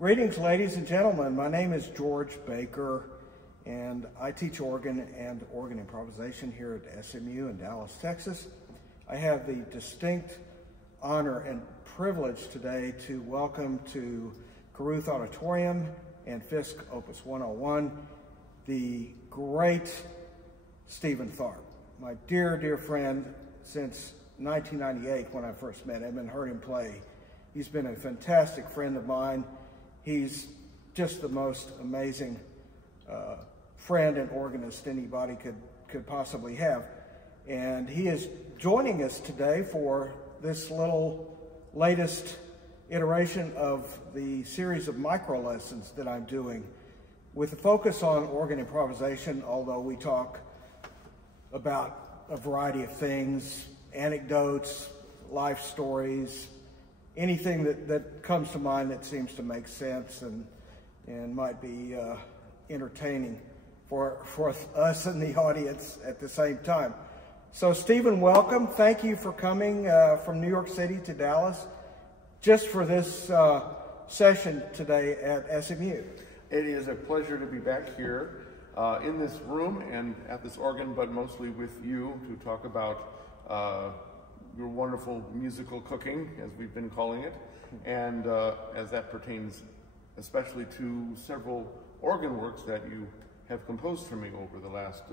Greetings, ladies and gentlemen. My name is George Baker, and I teach organ and organ improvisation here at SMU in Dallas, Texas. I have the distinct honor and privilege today to welcome to Caruth Auditorium and Fisk Opus 101 the great Stephen Tharp, my dear, dear friend since 1998 when I first met him and heard him play. He's been a fantastic friend of mine. He's just the most amazing friend and organist anybody could possibly have. And he is joining us today for this little latest iteration of the series of micro lessons that I'm doing with a focus on organ improvisation, although we talk about a variety of things, anecdotes, life stories, anything that comes to mind that seems to make sense and might be entertaining for us in the audience at the same time. So Stephen, welcome. Thank you for coming from New York City to Dallas just for this session today at SMU. It is a pleasure to be back here in this room and at this organ, but mostly with you to talk about your wonderful musical cooking, as we've been calling it, and as that pertains especially to several organ works that you have composed for me over the last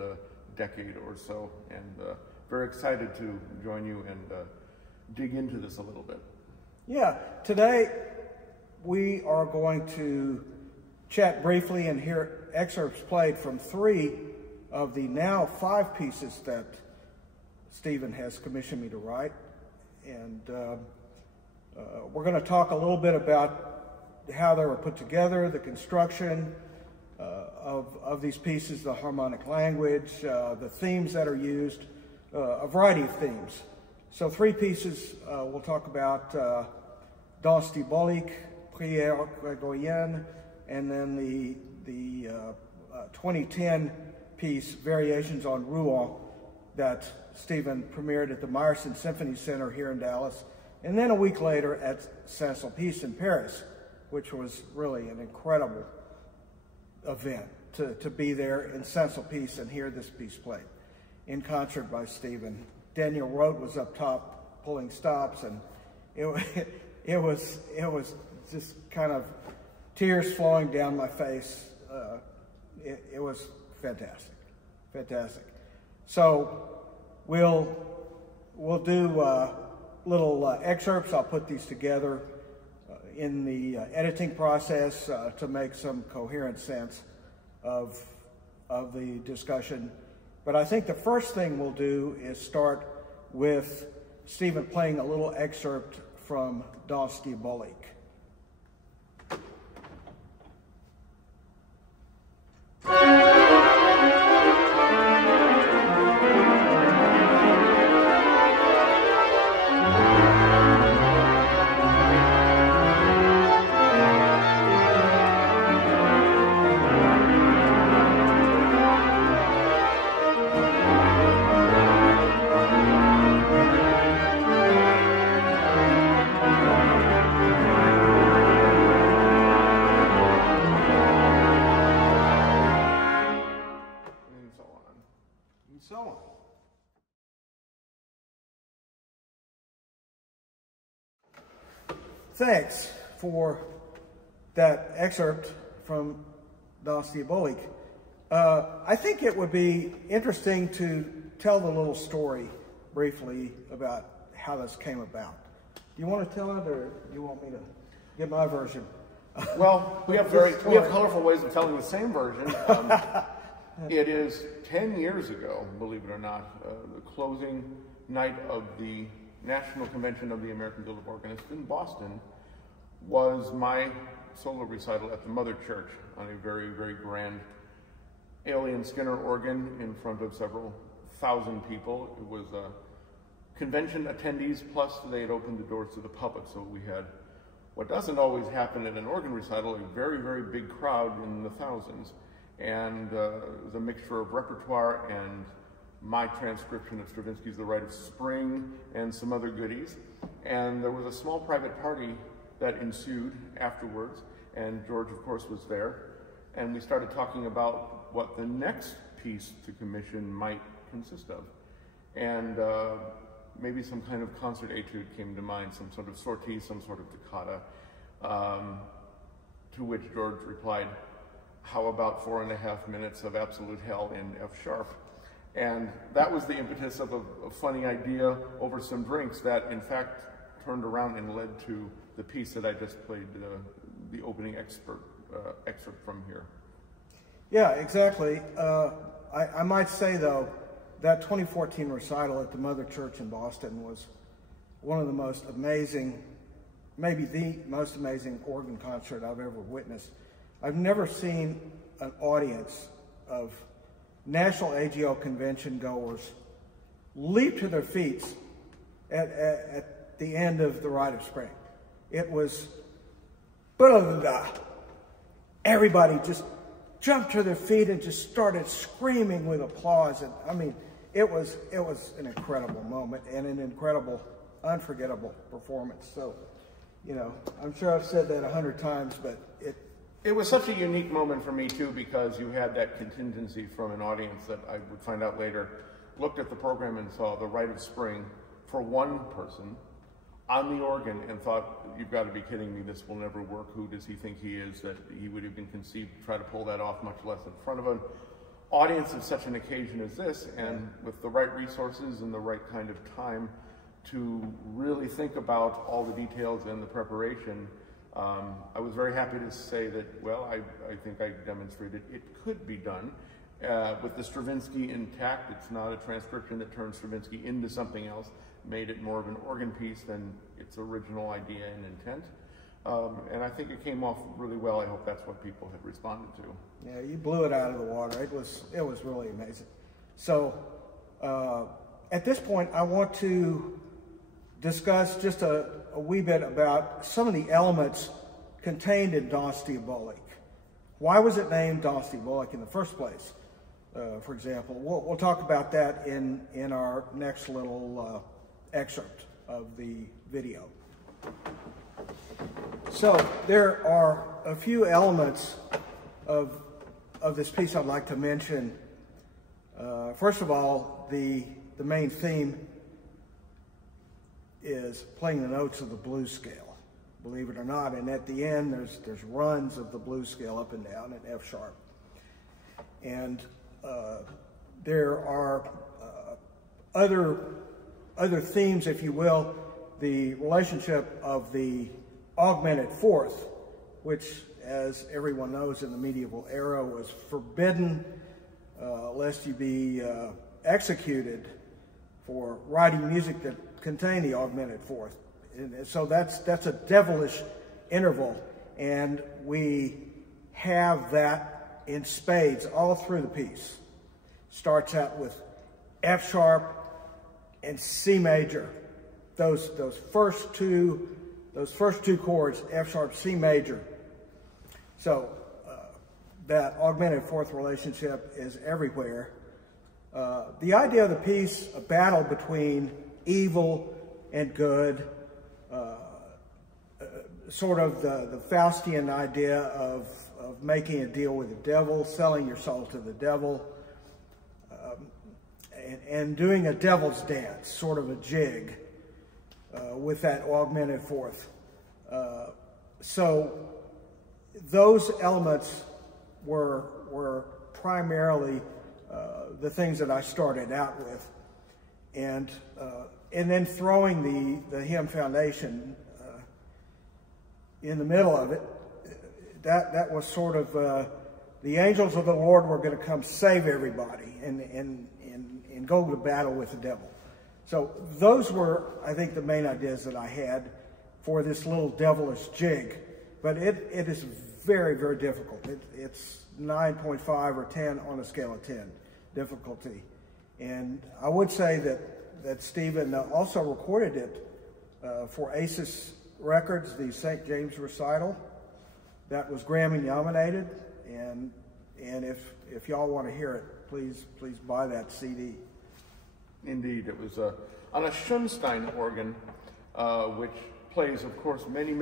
decade or so, and very excited to join you and dig into this a little bit. Yeah, today we are going to chat briefly and hear excerpts played from 3 of the now 5 pieces that Stephen has commissioned me to write, and we're going to talk a little bit about how they were put together, the construction of these pieces, the harmonic language, the themes that are used, a variety of themes. So 3 pieces we'll talk about: Danse diabolique, Prière Gregorienne, and then the 2010 piece, Variations on Rouen, that Stephen premiered at the Meyerson Symphony Center here in Dallas, and then a week later at Saint-Sulpice in Paris, which was really an incredible event to be there in Saint-Sulpice and hear this piece played in concert by Stephen. Daniel Roth was up top pulling stops, and it was just kind of tears flowing down my face. It was fantastic, fantastic. So we'll do little excerpts. I'll put these together in the editing process to make some coherent sense of the discussion. But I think the first thing we'll do is start with Stephen playing a little excerpt from Danse diabolique. Thanks for that excerpt from Danse diabolique. I think it would be interesting to tell the little story briefly about how this came about. Do you want to tell it, or do you want me to give my version? Well, we have colorful ways of telling the same version. It is 10 years ago, believe it or not, the closing night of the National Convention of the American Guild of Organists in Boston was my solo recital at the Mother Church on a very, very grand Alien Skinner organ in front of several thousand people. It was convention attendees, plus they had opened the doors to the public, so we had what doesn't always happen at an organ recital, a very, very big crowd in the thousands. And it was a mixture of repertoire and my transcription of Stravinsky's The Rite of Spring and some other goodies. And there was a small private party that ensued afterwards, and George, of course, was there. And we started talking about what the next piece to commission might consist of. And maybe some kind of concert etude came to mind, some sort of sortie, some sort of toccata, to which George replied, how about 4.5 minutes of absolute hell in F sharp? And that was the impetus of a funny idea over some drinks that, in fact, turned around and led to the piece that I just played, the opening excerpt from here. Yeah, exactly. I might say, though, that 2014 recital at the Mother Church in Boston was one of the most amazing, maybe the most amazing organ concert I've ever witnessed. I've never seen an audience of National AGO convention goers leap to their feet at the end of the Rite of Spring. It was, everybody just jumped to their feet and just started screaming with applause. And I mean, it was an incredible moment and an incredible, unforgettable performance. So, you know, I'm sure I've said that 100 times, but it was such a unique moment for me too, because you had that contingency from an audience that I would find out later looked at the program and saw the Rite of Spring for one person on the organ and thought, you've got to be kidding me, this will never work. Who does he think he is that he would have been conceived to try to pull that off, much less in front of an audience of such an occasion as this, and with the right resources and the right kind of time to really think about all the details and the preparation. I was very happy to say that, well, I think I demonstrated it could be done. With the Stravinsky intact, it's not a transcription that turns Stravinsky into something else, made it more of an organ piece than its original idea and intent. And I think it came off really well. I hope that's what people have responded to. Yeah, you blew it out of the water. It was really amazing. So at this point, I want to discuss just a wee bit about some of the elements contained in Danse Diabolique. Why was it named Danse Diabolique in the first place? For example, we'll talk about that in our next little excerpt of the video. So there are a few elements of this piece I'd like to mention. First of all, the main theme is playing the notes of the blues scale, believe it or not. And at the end, there's runs of the blues scale up and down in F sharp. And there are other themes, if you will. The relationship of the augmented fourth, which, as everyone knows, in the medieval era was forbidden lest you be executed for writing music that contained the augmented fourth. And so that's a devilish interval, and we have that in spades all through the piece. Starts out with F sharp and C major. Those first two chords, F sharp, C major. So that augmented fourth relationship is everywhere. The idea of the piece, a battle between evil and good, sort of the Faustian idea of making a deal with the devil, selling your soul to the devil, and doing a devil's dance, sort of a jig, with that augmented fourth. So those elements were primarily the things that I started out with, and then throwing the hymn foundation in the middle of it. That was sort of the angels of the Lord were going to come save everybody and go to battle with the devil. So those were, I think, the main ideas that I had for this little devilish jig. But it is very, very difficult. It's 9.5 or 10 on a scale of 10 difficulty. And I would say that Stephen also recorded it for Aces Records, the St. James recital. That was Grammy nominated. And if y'all want to hear it, please buy that CD. Indeed, it was on a Schoenstein organ, which plays, of course, many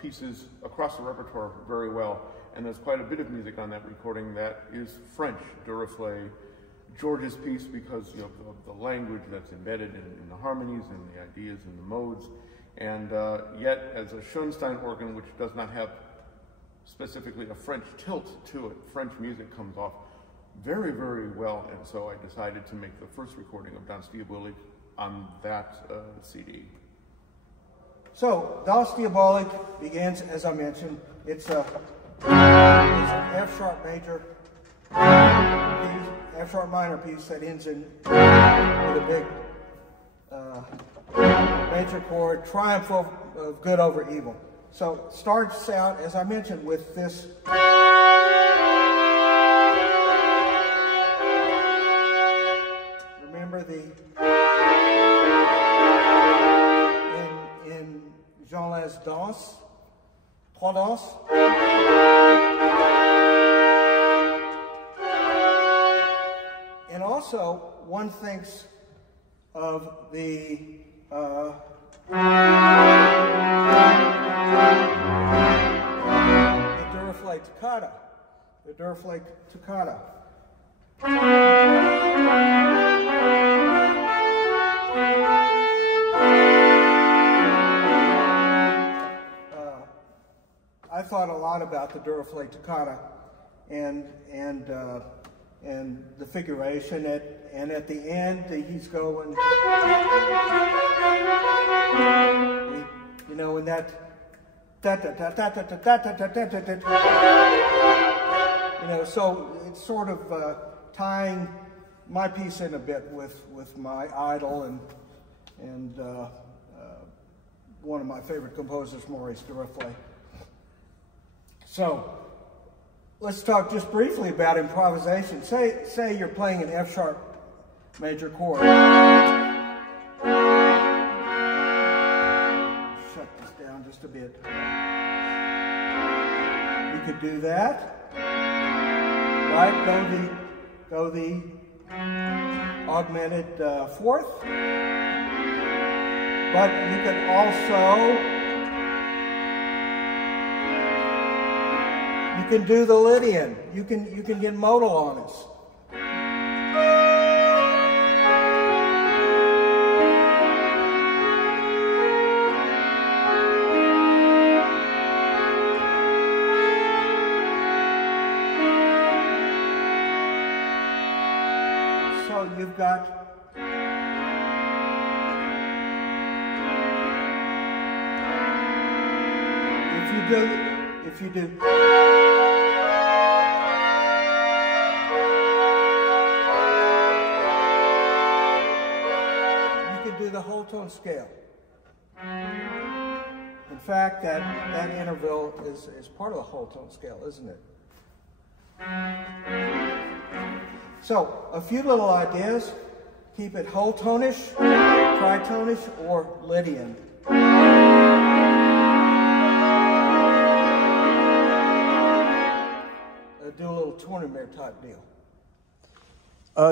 pieces across the repertoire very well. And there's quite a bit of music on that recording that is French, Duruflé, George's piece, because of the language that's embedded in the harmonies and the ideas and the modes. And yet, as a Schoenstein organ, which does not have specifically a French tilt to it, French music comes off very, very well. And so I decided to make the first recording of Das Diabolik on that CD. So, Das Diabolik begins, as I mentioned, it's an F-sharp major piece, F-sharp minor piece that ends in with a big major chord, triumph of good over evil. So it starts out, as I mentioned, with this. Remember in Jean-Les Danse, Trois Danses. And also, one thinks of the Duruflé toccata. The Duruflé toccata. I thought a lot about the Duruflé toccata and the figuration, and at the end he's going, you know, in that, you know, so it's sort of tying my piece in a bit with my idol and one of my favorite composers, Maurice Duruflé. So let's talk just briefly about improvisation. Say you're playing an F-sharp major chord. Shut this down just a bit. You could do that, right? Go the augmented fourth, but you can also do the Lydian. You can get modal on us. So you've got if you do the whole tone scale. In fact, that interval is part of the whole tone scale, isn't it? So, a few little ideas. Keep it whole tonish, tritonish, or Lydian. Do a little Tournemire type deal.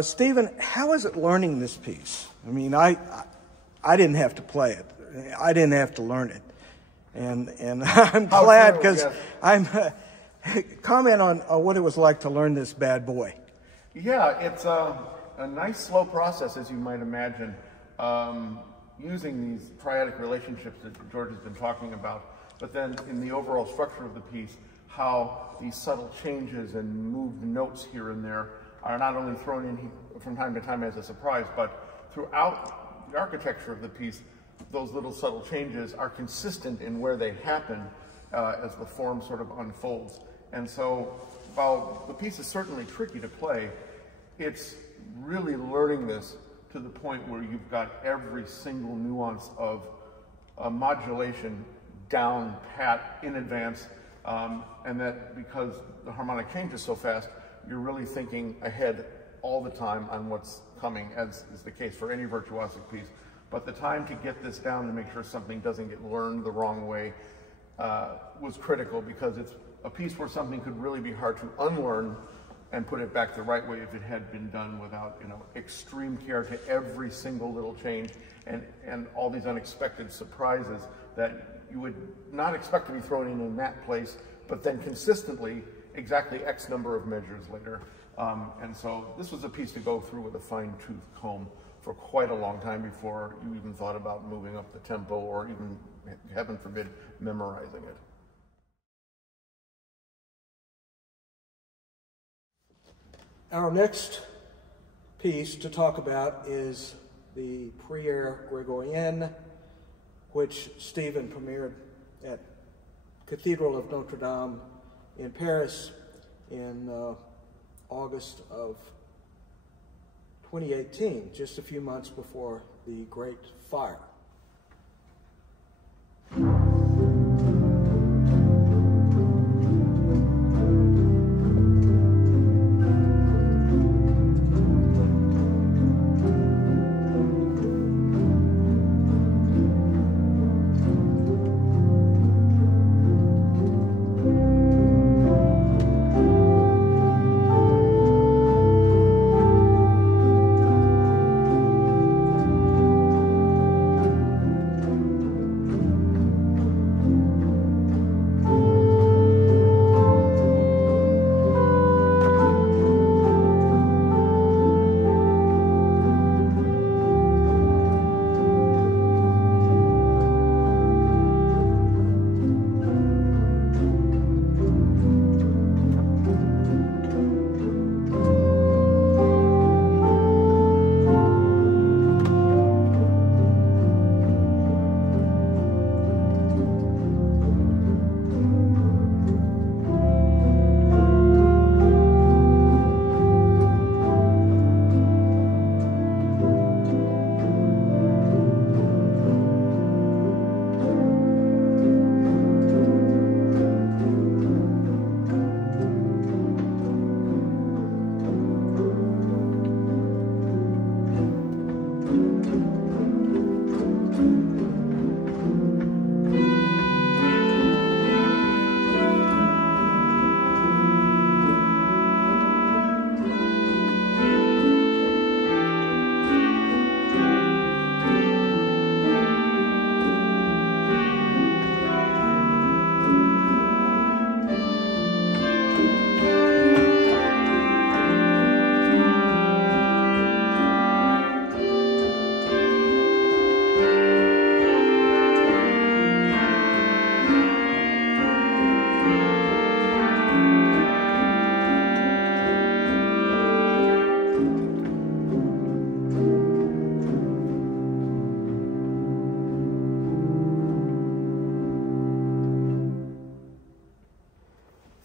Stephen, how is it learning this piece? I mean, I didn't have to play it. I didn't have to learn it. And I'm glad, because I'm comment on what it was like to learn this bad boy. Yeah, it's a nice slow process, as you might imagine, using these triadic relationships that George has been talking about, but then in the overall structure of the piece, how these subtle changes and moved notes here and there are not only thrown in from time to time as a surprise, but throughout the architecture of the piece, those little subtle changes are consistent in where they happen as the form sort of unfolds. And so, while the piece is certainly tricky to play, it's really learning this to the point where you've got every single nuance of modulation down pat in advance, and that because the harmonic changes so fast, you're really thinking ahead all the time on what's coming, as is the case for any virtuosic piece. But the time to get this down to make sure something doesn't get learned the wrong way was critical, because it's a piece where something could really be hard to unlearn and put it back the right way if it had been done without, you know, extreme care to every single little change and all these unexpected surprises that you would not expect to be thrown in that place, but then consistently exactly X number of measures later. And so this was a piece to go through with a fine-tooth comb for quite a long time before you even thought about moving up the tempo or even, heaven forbid, memorizing it. Our next piece to talk about is the Prière Grégorienne, which Stephen premiered at Cathedral of Notre Dame in Paris in August of 2018, just a few months before the Great Fire.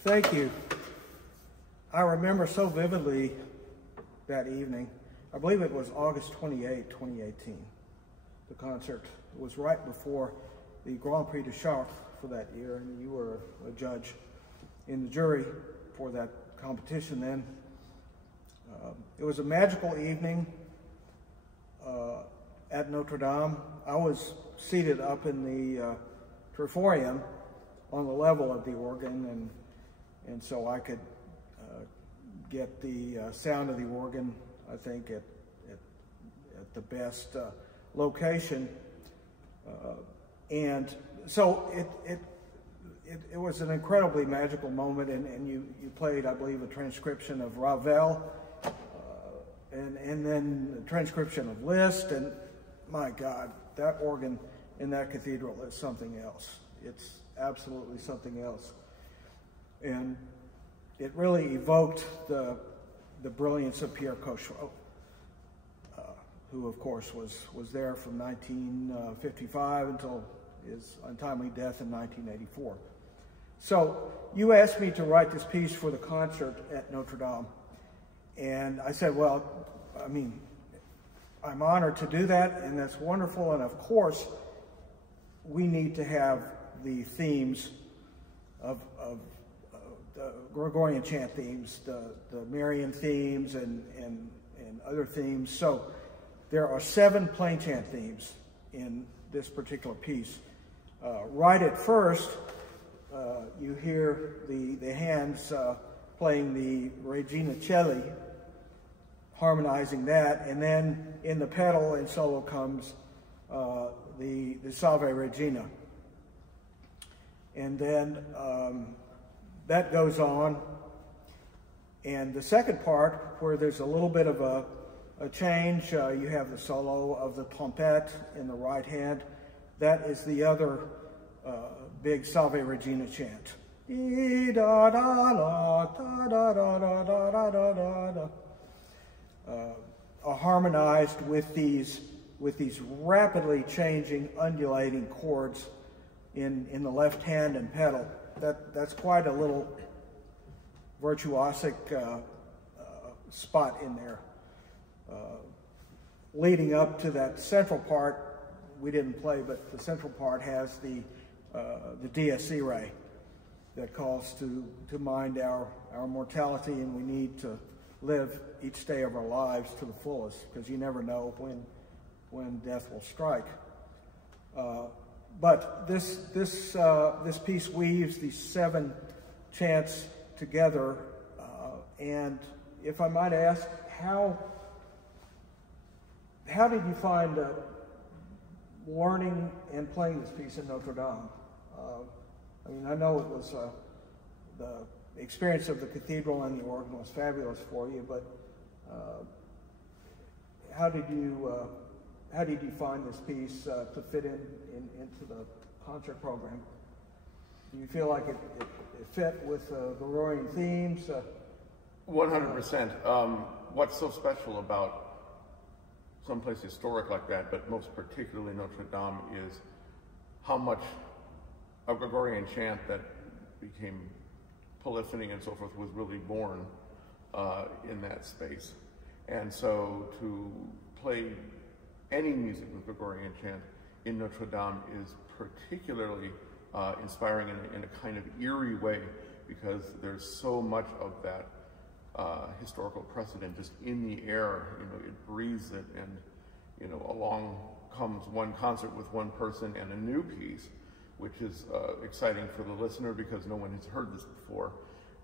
Thank you. I remember so vividly that evening. I believe it was August 28, 2018. The concert was right before the Grand Prix de Chartres for that year, and you were a judge in the jury for that competition then. It was a magical evening at Notre Dame. I was seated up in the triforium on the level of the organ, and so I could get the sound of the organ, I think, at the best location. And so it was an incredibly magical moment, and you played, I believe, a transcription of Ravel, and then a transcription of Liszt, and my God, that organ in that cathedral is something else. It's absolutely something else. And it really evoked the brilliance of Pierre Caucherot, who of course was there from 1955 until his untimely death in 1984. So you asked me to write this piece for the concert at Notre Dame, and I said, well, I mean, I'm honored to do that, and that's wonderful, and of course we need to have the themes of the Gregorian chant themes, the Marian themes, and other themes. So there are 7 plain chant themes in this particular piece. Right at first, you hear the hands playing the Regina Coeli, harmonizing that, and then in the pedal and solo comes the Salve Regina. And then that goes on. And the second part, where there's a little bit of a change, you have the solo of the trompette in the right hand. That is the other big Salve Regina chant. Harmonized with these rapidly changing, undulating chords in the left hand and pedal. That's quite a little virtuosic spot in there. Leading up to that central part, we didn't play, but the central part has the Dies Irae that calls to mind our mortality, and we need to live each day of our lives to the fullest, because you never know when death will strike. But this piece weaves these 7 chants together, and if I might ask, how did you find learning and playing this piece in Notre Dame? I mean, I know it was the experience of the cathedral and the organ was fabulous for you, but how did you find this piece to fit into the concert program? Do you feel like it fit with the Gregorian themes? 100%. What's so special about someplace historic like that, but most particularly Notre Dame, is how much of Gregorian chant that became polyphony and so forth was really born in that space. And so to play any music with Gregorian chant in Notre Dame is particularly inspiring in a kind of eerie way, because there's so much of that historical precedent just in the air. You know, it breathes it, and you know, along comes one concert with one person and a new piece, which is exciting for the listener because no one has heard this before.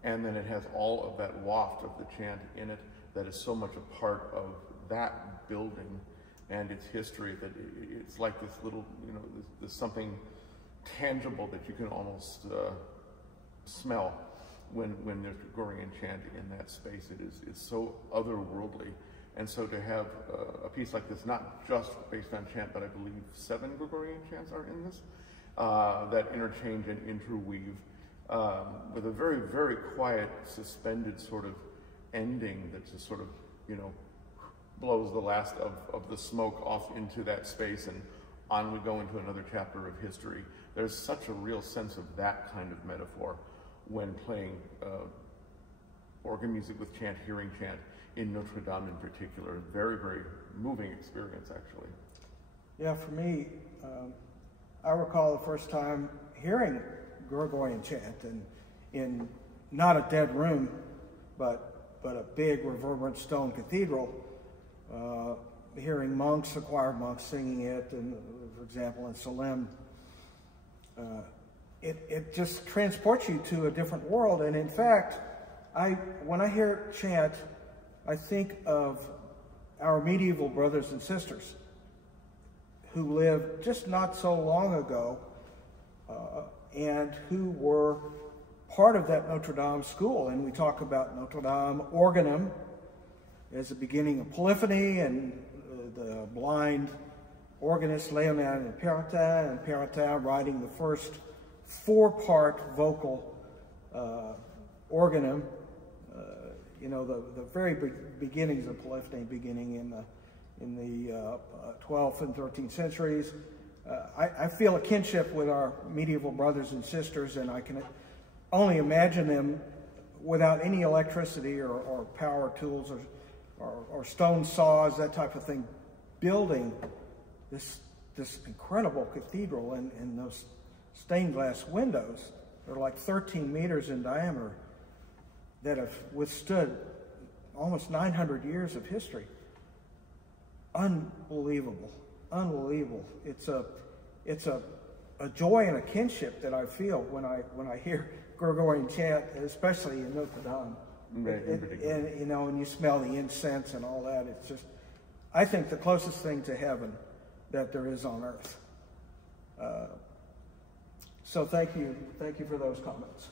And then it has all of that waft of the chant in it that is so much a part of that building and its history that it's like this little, you know, there's something tangible that you can almost smell when there's Gregorian chant in that space. It's so otherworldly. And so to have a piece like this, not just based on chant, but I believe 7 Gregorian chants are in this, that interchange and interweave with a very, very quiet, suspended sort of ending that just sort of, you know, blows the last of the smoke off into that space, and on we go into another chapter of history. There's such a real sense of that kind of metaphor when playing organ music with chant, hearing chant in Notre Dame in particular. Very, very moving experience, actually. Yeah, for me, I recall the first time hearing Gregorian chant in not a dead room, but a big reverberant stone cathedral, hearing monks, a choir of monks singing it, and for example in Salem. It just transports you to a different world. And in fact, when I hear chant, I think of our medieval brothers and sisters who lived just not so long ago and who were part of that Notre Dame school. And we talk about Notre Dame organum as the beginning of polyphony, and the blind organist Léonard and Perrotin writing the first 4-part vocal organum. You know, the very beginnings of polyphony, beginning in the 12th and 13th centuries. I feel a kinship with our medieval brothers and sisters, and I can only imagine them without any electricity or power tools or stone saws, that type of thing, building this incredible cathedral, and those stained glass windows. They're like 13 meters in diameter, that have withstood almost 900 years of history. Unbelievable, unbelievable. It's a joy and a kinship that I feel when I hear Gregorian chant, especially in Notre Dame. And you know, and you smell the incense and all that. It's just, I think, the closest thing to heaven that there is on earth. So thank you for those comments.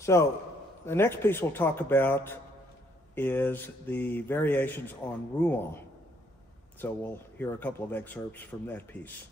So the next piece we'll talk about is the variations on Rouen. So we'll hear a couple of excerpts from that piece.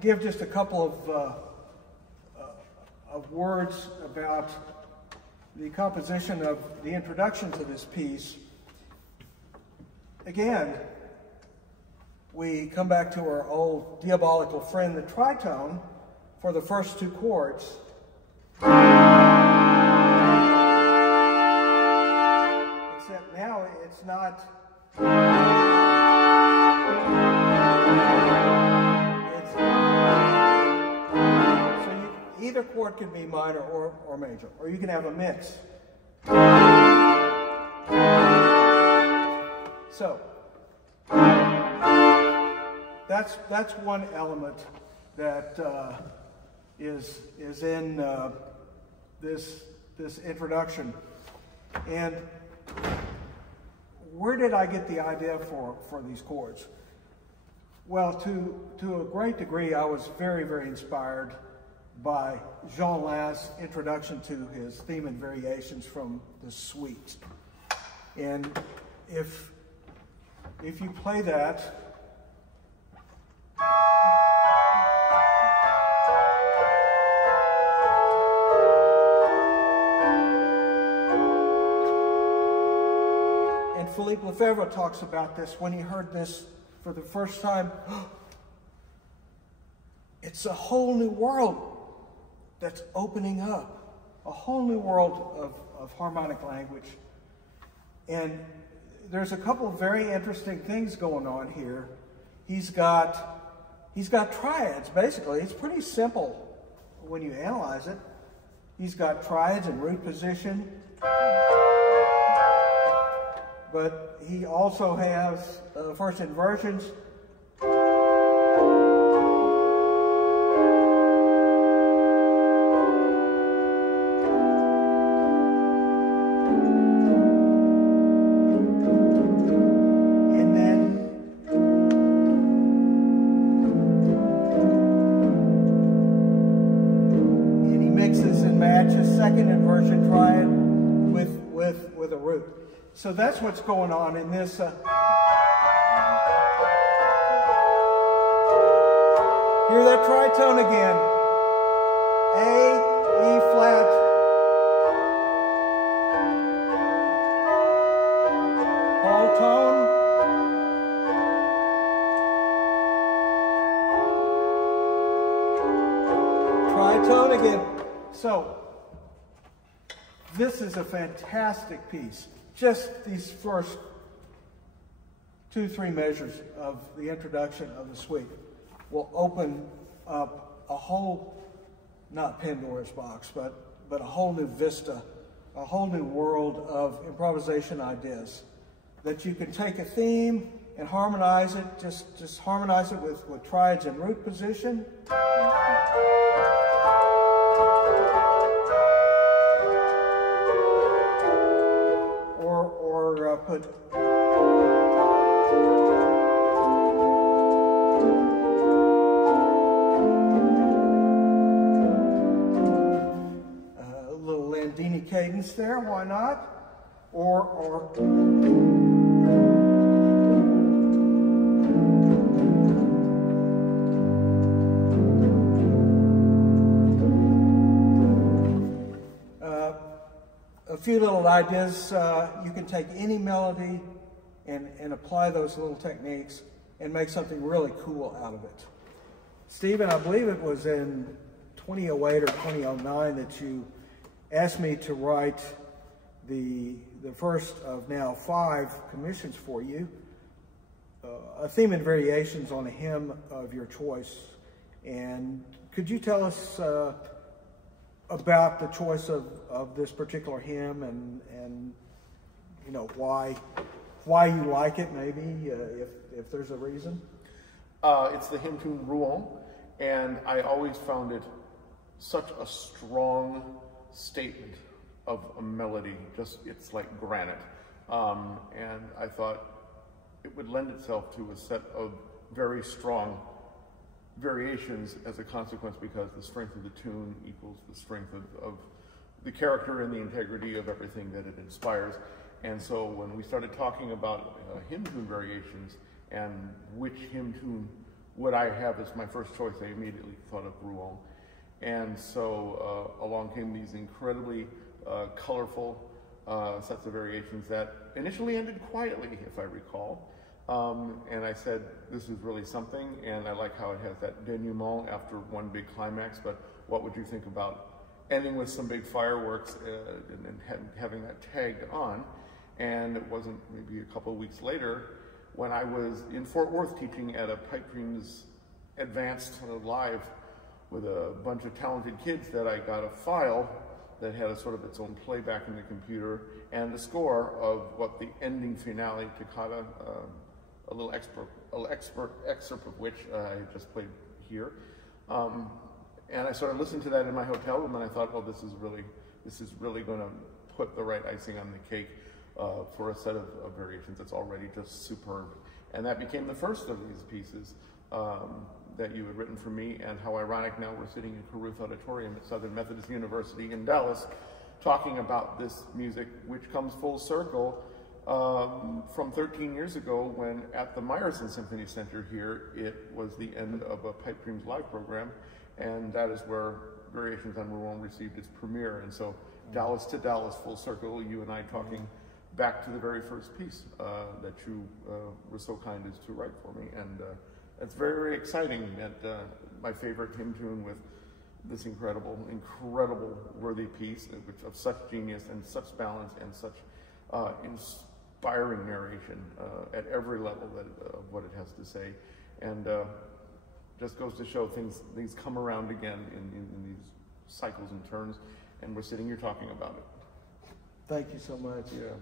Give just a couple of words about the composition of the introduction to this piece. Again, we come back to our old diabolical friend, the tritone, for the first two chords. Except now it's not... Either chord can be minor or major, or you can have a mix. So that's one element that is in this introduction. And where did I get the idea for these chords? Well, to a great degree, I was very, very inspired by Jean Last's introduction to his theme and variations from the suite. And if you play that, and Philippe Lefebvre talks about this when he heard this for the first time. It's a whole new world that's opening up, a whole new world of harmonic language. And there's a couple of very interesting things going on here. He's got triads, basically. It's pretty simple when you analyze it. He's got triads in root position, but he also has first inversions. So that's what's going on in this. Hear that tritone again. A, E flat. Whole tone. Tritone again. So this is a fantastic piece. Just these first 2 to 3 measures of the introduction of the suite will open up a whole, not Pandora's box, but a whole new vista, a whole new world of improvisation ideas that you can take a theme and harmonize it, just harmonize it with triads and root position. Or put a little Landini cadence there, why not? Or a few little ideas. You can take any melody and apply those little techniques and make something really cool out of it. Stephen, I believe it was in 2008 or 2009 that you asked me to write the first of now 5 commissions for you, a theme and variations on a hymn of your choice. And could you tell us about the choice of this particular hymn and you know why you like it, maybe if there's a reason? It's the hymn tune Rouen, and I always found it such a strong statement of a melody. Just, it's like granite, and I thought it would lend itself to a set of very strong variations as a consequence, because the strength of the tune equals the strength of the character and the integrity of everything that it inspires. And so when we started talking about hymn tune variations and which hymn tune would I have as my first choice, I immediately thought of Rouen. And so along came these incredibly colorful sets of variations that initially ended quietly, if I recall. And I said, this is really something, and I like how it has that denouement after one big climax, but what would you think about ending with some big fireworks and having that tagged on? And it wasn't maybe a couple of weeks later when I was in Fort Worth teaching at a Pipe Dreams Advanced Live with a bunch of talented kids that I got a file that had a sort of its own playback in the computer and the score of what the ending finale toccata, a little excerpt of which I just played here. And I sort of listened to that in my hotel room, and I thought, well, this is really going to put the right icing on the cake for a set of variations that's already just superb. And that became the first of these pieces that you had written for me. And how ironic, now we're sitting in Caruth Auditorium at Southern Methodist University in Dallas talking about this music, which comes full circle from 13 years ago when at the Meyerson Symphony Center here, it was the end of a Pipe Dreams Live program, and that is where Variations on Rouen received its premiere. And so Dallas to Dallas, full circle, you and I talking back to the very first piece that you were so kind as to write for me. And it's very, very exciting that my favorite hymn tune with this incredible worthy piece of such genius and such balance and such inspiring narration at every level of what it has to say, and just goes to show things come around again in these cycles and turns, and we're sitting here talking about it. Thank you so much. Yeah.